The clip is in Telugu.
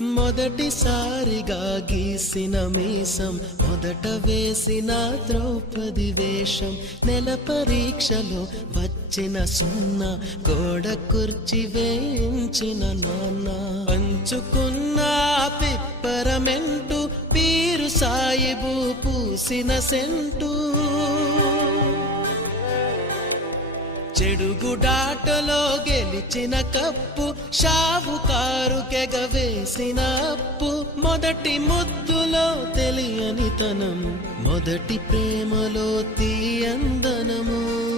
మొదటిసారిగా గీసిన మీసం, మొదట వేసిన ద్రౌపది వేషం, నెల పరీక్షలో వచ్చిన సున్నా, గోడ కుర్చీ వేయించిన నాన్న, పంచుకున్న పిప్పరమెంటు, పీరు సాయిబు పూసిన సెంటు, చెడుగుడాటలో గెలిచిన కప్పు, షావుకారు కెగవేసిన అప్పు, మొదటి ముద్దులో తెలియనితనం, మొదటి ప్రేమలో తీయందనము.